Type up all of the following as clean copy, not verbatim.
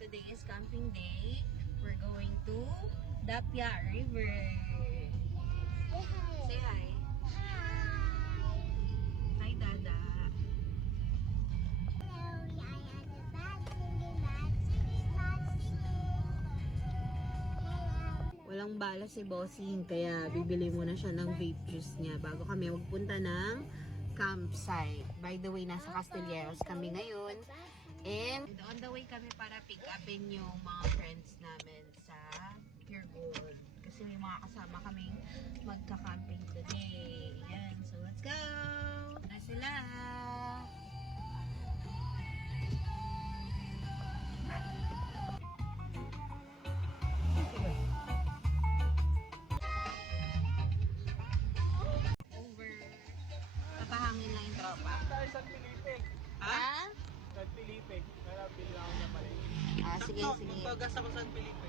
today is camping day. We're going to Dapya River. Say hi. Hi, Dada. Walang bala si Bossing, kaya bibili muna siya ng vape juice niya bago kami magpunta ng campsite. By the way, nasa Castilleros kami ngayon. And on the way kami para pick upin yung mga friends namin sa Pure Gold. Kasi may mga kasama kaming magka-camping today. Yan, so let's go! Na sila! Over. Papahangin lang yung tropa. Tayo San Felipe. Ha? San Felipe. Narapin lang ako na pala. Ah, sige, sige. Magpagas ako San Felipe.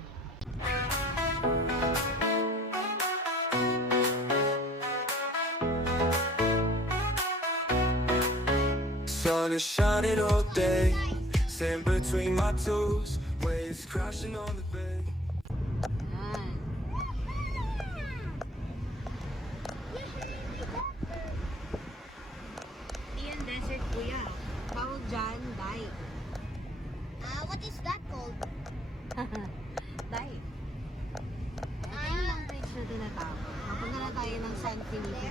Sun is shining all day, sand between my toes, waves crashing on the bay. Yan. Ian Desert, kuya. Tawag dyan, Dai. What is that called? Dai. Ito yung lang bridge na tinatawag. Napunta na tayo ng San Felipe.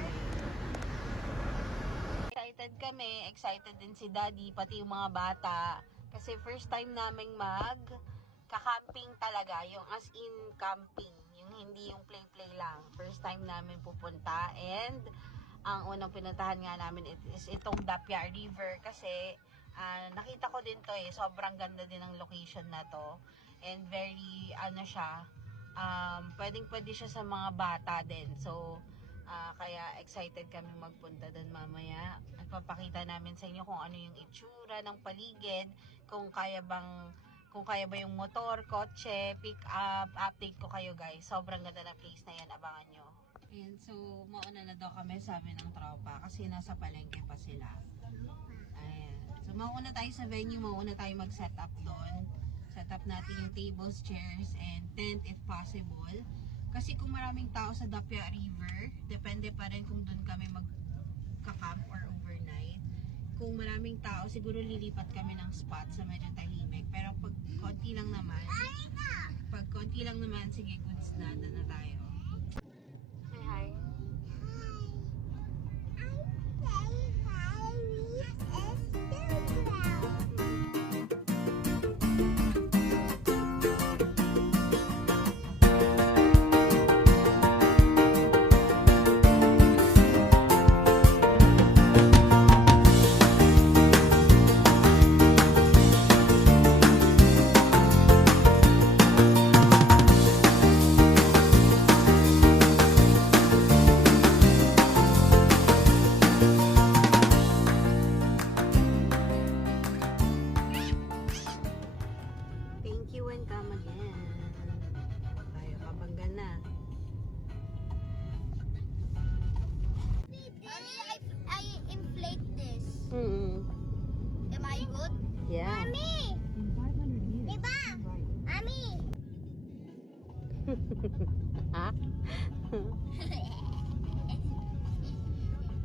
Excited kami. Excited din si Daddy, pati yung mga bata. Kasi first time naming kakamping talaga. Yung as in camping. Yung hindi yung play-play lang. First time namin pupunta. And ang unang pinuntahan nga namin is itong Dapya River. Kasi nakita ko din to sobrang ganda din ng location na to. And very, pwedeng-pwede siya sa mga bata din. So, kaya excited kami magpunta doon mamaya. Papakita namin sa inyo kung ano yung itsura ng paligid, kung kaya ba yung motor, kotse, pick up, update ko kayo guys. Sobrang ganda na place na yan, abangan nyo. Ayan, so mauna na daw kami, sabi ng tropa, kasi nasa palengke pa sila. Ayan. So mauna tayo sa venue, mauna tayo mag-set up doon. Set up natin yung tables, chairs, and tent if possible. Kasi kung maraming tao sa Dapya River, depende pa rin kung doon kami magka-camp or overnight. Kung maraming tao, siguro lilipat kami ng spot sa medyo tahimik. Pero pag konti lang naman, sige, goods na, doon na tayo. Say hi. Thank you and come again. Tayo kapanggan na. I inflate this. Am I good? Yeah. Mommy! Diba? Mommy! Ha?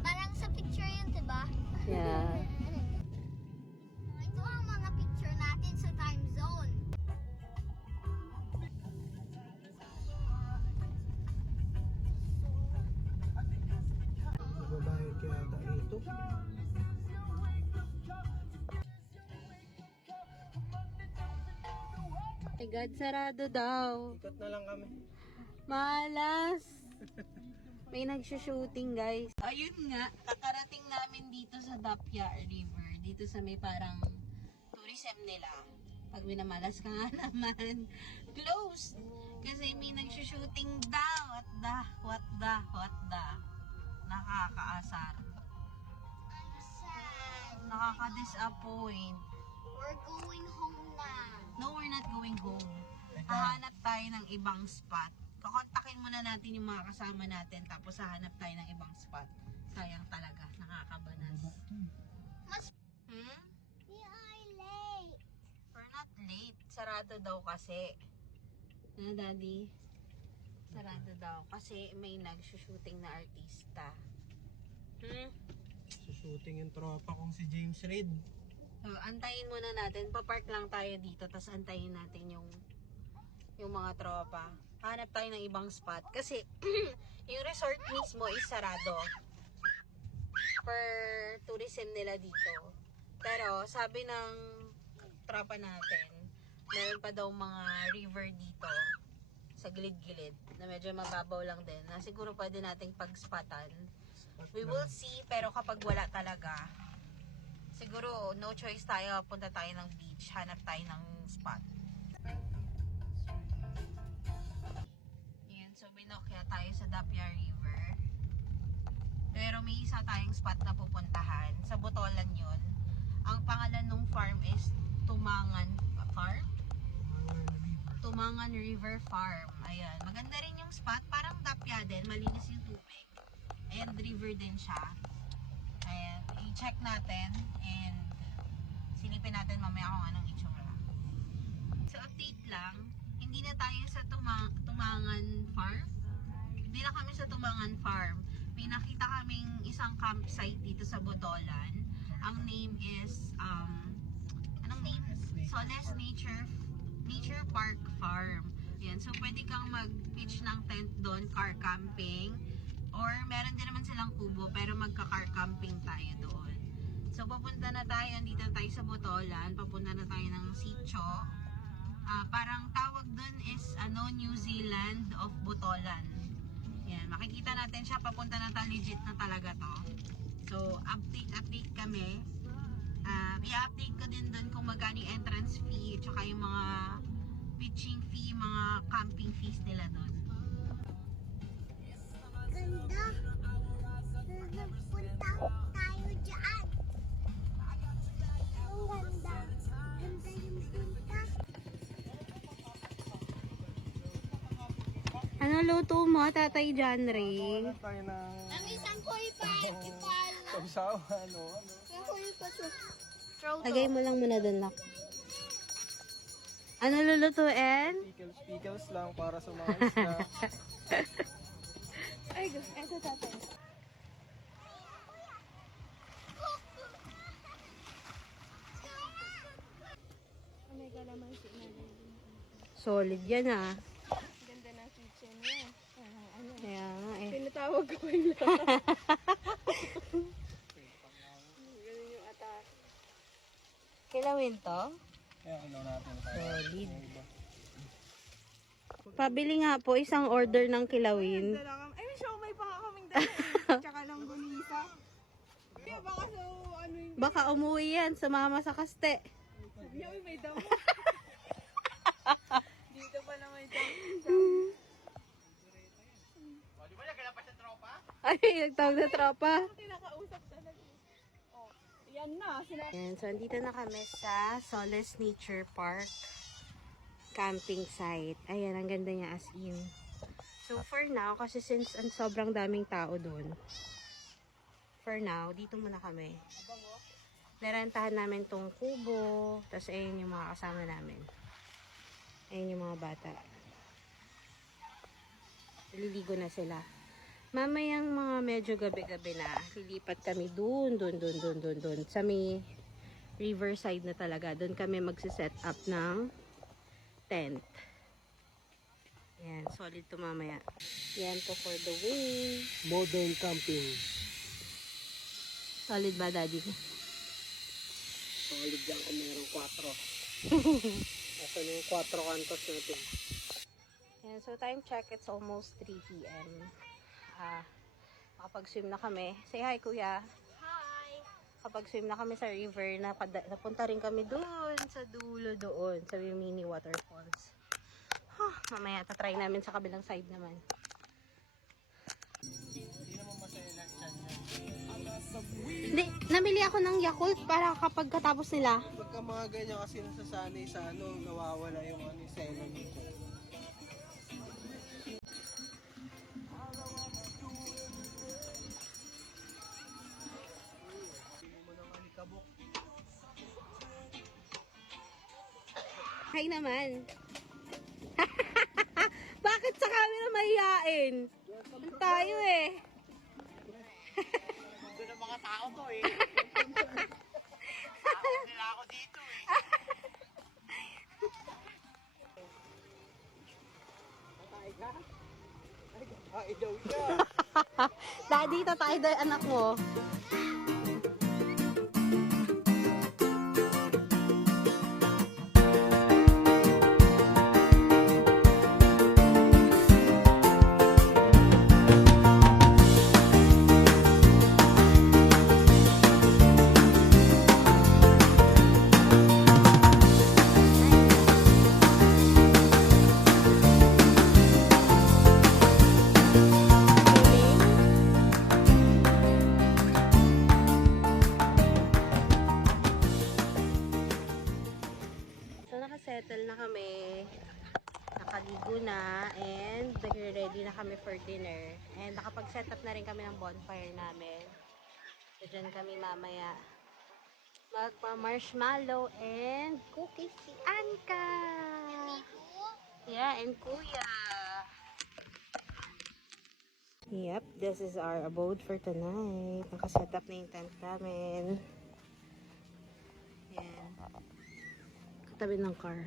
Parang sa picture yun, diba? Yeah. Ito ang mga picture natin sa time zone. Nagbabayad kaya ata dito. My God, sarado daw. Ikot na lang kami. Malas. May nagsushooting guys. Ayun nga, kakarating namin dito sa Dapya River. Dito sa may parang tourism nila. Pag minamalas ka nga naman, closed. Kasi may nagsushooting daw. What the. Nakakaasar. I'm sad. Nakaka-disappoint. We're going home na. No, we're not going home. Hahanap tayo ng ibang spot. Kakontakin muna natin yung mga kasama natin, tapos hahanap tayo ng ibang spot. Sayang talaga, nakakabanas. Mas Hmm? we are late. We're not late. sarado daw kasi. Na, Daddy? Sarado daw kasi may nag-shooting na artista. Sushooting yung tropa kong si James Reid. So, antayin muna natin. Papark lang tayo dito, tapos antayin natin yung mga tropa. Hanap tayo ng ibang spot. Kasi, yung resort mismo is sarado. Per tourism nila dito. Pero, sabi ng tropa natin, meron pa daw mga river dito sa gilid-gilid na medyo mababaw lang din na siguro pwede nating pag-spotan. We will see, pero kapag wala talaga, siguro no choice tayo, punta tayo ng beach, hanap tayo ng spot. Yan, so binokya tayo sa Dapia River. Pero may isa tayong spot na pupuntahan, sa Botolan yun. Ang pangalan ng farm is Tumangan Farm? Tumangan River Farm. Ayan. Maganda rin yung spot. Parang Dapia din. Malinis yung tubig. And river din siya. Ayan. I-check natin. And silipin natin mamaya kung anong itsura. So, update lang. Hindi na tayo sa Tumangan Farm. Hindi na kami sa Tumangan Farm. May nakita kaming isang campsite dito sa Botolan. Ang name is, anong name? Sones Nature Park Farm. Ayan, so pwede kang mag-pitch ng tent doon, car camping. Or meron din naman silang kubo, pero magka-car camping tayo doon. So papunta na tayo, andito na tayo sa Botolan, papunta na tayo ng Sitio. Parang tawag doon is New Zealand of Botolan. Ayan, makikita natin siya, papunta na tayo, legit na talaga to. So update kami. I-update ko din doon kung magkano yung entrance fee, tsaka yung mga pitching fee, mga camping fees nila doon. Ganda. Nagpunta tayo dyan. Ang ganda. Ganda yung punta. Ano luto mo, Tatay John Ray? Tayo ng Ang isang ko ipal. sausaw, ano. Ang ko ipal. Lagay mo lang muna doon, nak. Ano lulutuin? Pickles lang para sa mga isda. Ay, eto tatay. May kalamansi na rin. Solid yan, ah. Ganda ng kitchen niya. Kaya nga, eh. Tinatawag ko yung ganun yung atake. Kilawin to? Kaya kilaw natin tayo. Solid. Pabili nga po isang order ng kilawin. Ay, may siomay pa nga kaming dala. Tsaka lang gunisa. Kaya baka so, ano yung Baka umuwi yan, sumama sa kaste. sabi niya, uy, may damo. Dito pa na may damo. Ay, nagtawag na tropa. Kinakausap talaga. Oh, yan na. Ayan, so andito na kami sa Soles Nature Park camping site. Ayan, ang ganda niya as in. So for now, kasi since sobrang daming tao doon, for now, dito muna kami. Narentahan namin tong kubo, tapos ayun yung mga kasama namin. Ayun yung mga bata. Liligo na sila. Mamayang mga medyo gabi-gabi na, lilipat kami dun. Sa may riverside na talaga. Doon kami magsiset up ng tent. Yan, solid to mamaya. Yan po for the wing. Modern camping. Solid ba, Daddy? Solid yan kung mayroong 4. Asan yung 4 kantos natin? Yan, so time check, it's almost 3 p.m. Nakapag-swim na kami. Say hi, Kuya. Hi. Kapag-swim na kami sa river, napunta rin kami doon, sa dulo doon, sa mini waterfalls. Mamaya, tatry namin sa kabilang side naman. Hindi naman masaya lang dyan yan. Hindi, namili ako ng Yakult para kapag katapos nila. Pagka mga ganyan kasi nasasanay sa ano, nawawala yung ano, selo nito. Okay naman. Bakit sa camera mahihain? Tayo eh. Doon ang mga tao to eh. Nila ako dito eh. Tatay ka? Ay, tatay daw siya. Daddy, tatay daw anak mo. So, nakasettle na kami. Nakaligo na. And, nagre-ready na kami for dinner. And, nakapag-set up na rin kami ng bonfire namin. So, dyan kami mamaya magpa-marshmallow and cookies si Anka. Yeah, and Kuya. Yep, this is our abode for tonight. Nakaset up na yung tent namin. Yan. Katabi ng car.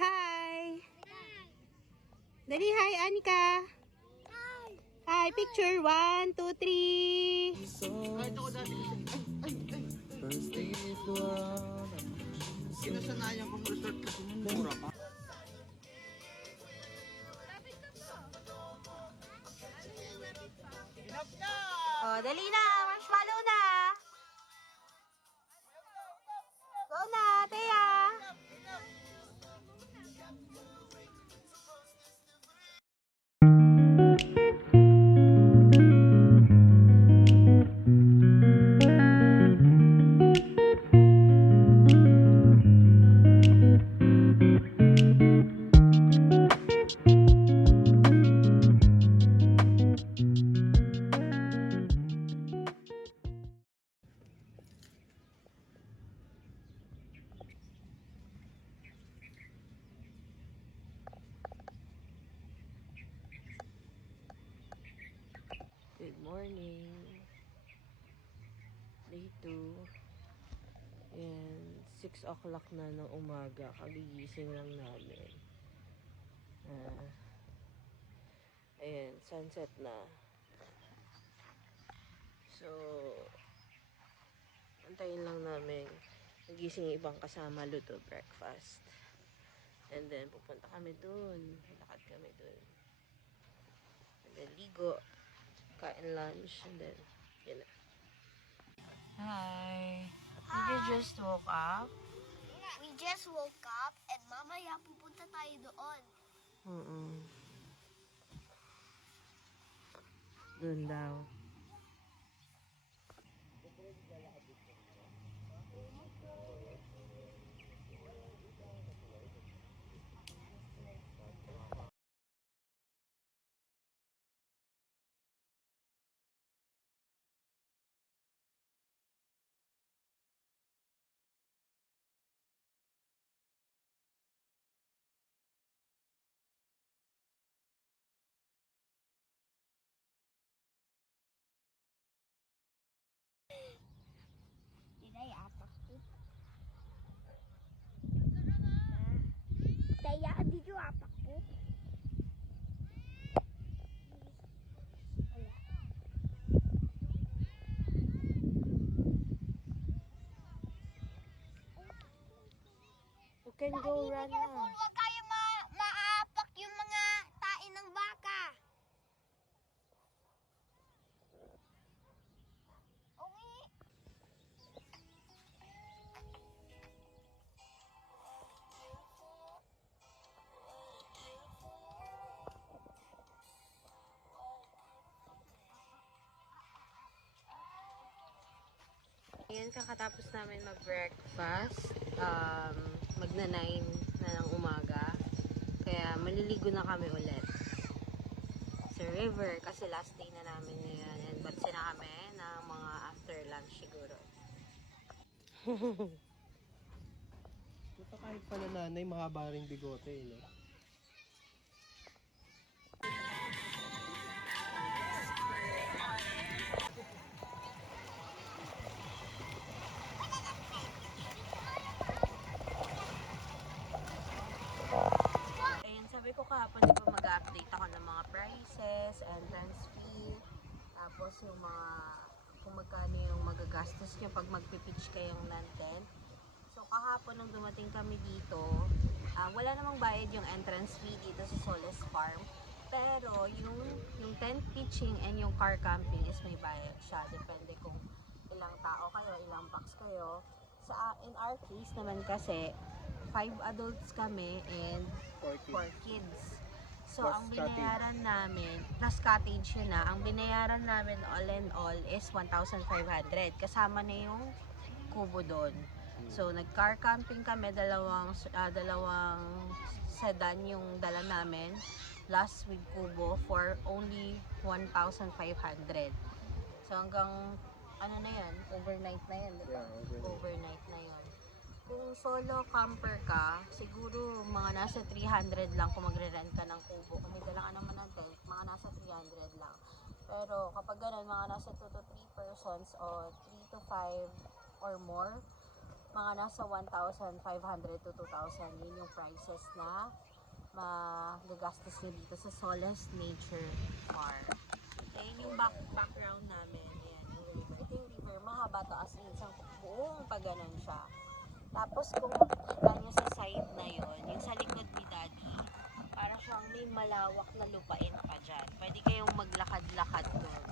Hi! Dali, hi, Anika! Hi! Hi, picture. 1, 2, 3! Sinasanayan kong resort kasi mura pa. Oh, dali na! Marshmallow na! Go na, Teya! Good morning. Day 2. Ayan, 6 o'clock na ng umaga. Kagigising lang namin. Ayan, sunset na. So, antayin lang namin. Nagising yung ibang kasama, luto breakfast. And then, pupunta kami dun. Lakad kami dun. And then, ligo. Kain lunch. And then, yun na. Hi. You just woke up? We just woke up and mamaya pupunta tayo doon. Dun daw. Tidak apa sih? Saya dito apa po? You can go run na. Huwag kayo maapak yung mga tain ng baka. Okay. Ayan, kakatapos namin mag-breakfast. Magna-9 na ng umaga. Kaya maliligo na kami ulit sa river kasi last day na namin ngayon. And batsi na kami ng mga after lunch siguro. Ito kahit pa na nanay, mahaba rin bigote eh. No? Ayun, sabi ko kahapon, di ba mag-update ako ng mga prices, entrance fee, tapos yung mga, kung magkano yung magagastos nyo pag magpipitch kayong ng tent. So, kahapon nung dumating kami dito, wala namang bayad yung entrance fee dito sa Soles Farm. Pero, yung tent pitching and yung car camping is may bayad siya. Depende kung ilang tao kayo, ilang box kayo. In our case naman kasi, 5 adults kami and 4 kids. So, Plus ang binayaran namin, plus cottage yun ang binayaran namin all in all is 1,500. Kasama na yung kubo doon. So, nag-car camping kami, dalawang sedan yung dala namin, plus with kubo for only 1,500. So, hanggang, ano na yan, overnight na yan, di ba? Yeah, Overnight na yun. Kung solo camper ka, siguro mga nasa 300 lang kung magre-rent ka ng kubo. Kung may dala ka naman ng tent, mga nasa 300 lang. Pero kapag ganun, mga nasa 2 to 3 persons o 3 to 5 or more, mga nasa 1,500 to 2,000. Yun yung prices na magagastos nyo dito sa Soles Nature Farm. Ayan yung background namin. Ayan, yung river. Ito yung river. Mahaba to as in. Isang buong pag ganun siya. Tapos kung makikita nyo sa side na yon, yung sa likod ni Daddy, para siyang may malawak na lupain pa dyan. Pwede kayong maglakad-lakad doon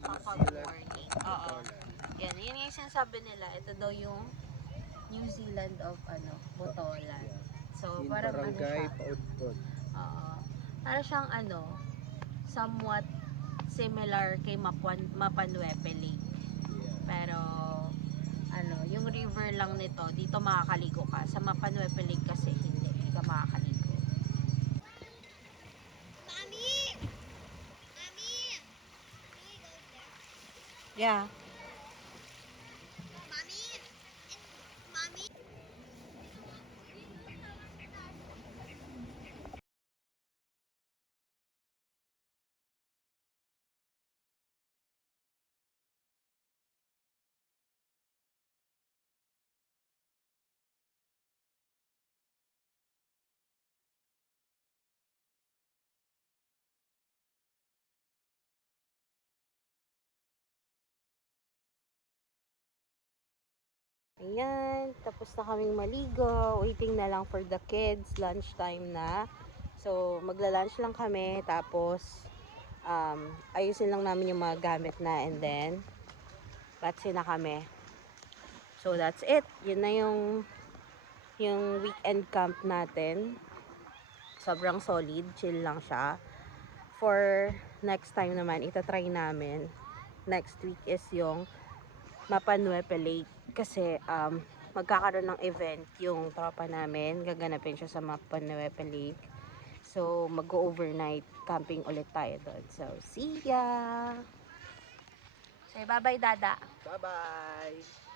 kapag morning. Oo. Yan, yun yung sinasabi nila. Ito daw yung New Zealand of Botolan. So, In parang barangay, siya. Paudpod. Oo. Para siyang somewhat similar kay Mapanuepe Lake. Pero, yung river lang nito, dito makakaligo ka. Sa Mapanuepe Lake kasi hindi ka makakaligo. Mommy! Mommy! Can we go there? Yeah. Mommy! Mommy! Ayan, tapos na kaming maligo. Waiting na lang for the kids. Lunchtime na. So, magla-lunch lang kami. Tapos, ayusin lang namin yung mga gamit na. And then, batsi na kami. So, that's it. Yun na yung weekend camp natin. Sobrang solid. Chill lang siya. For next time naman, itatry namin. Next week is yung Mapanuepe Lake. Kasi magkakaroon ng event yung tropa namin. Gaganapin siya sa Mapanuepe Lake. So, mag-overnight camping ulit tayo doon. So, see ya! Say bye-bye, Dada. Bye-bye!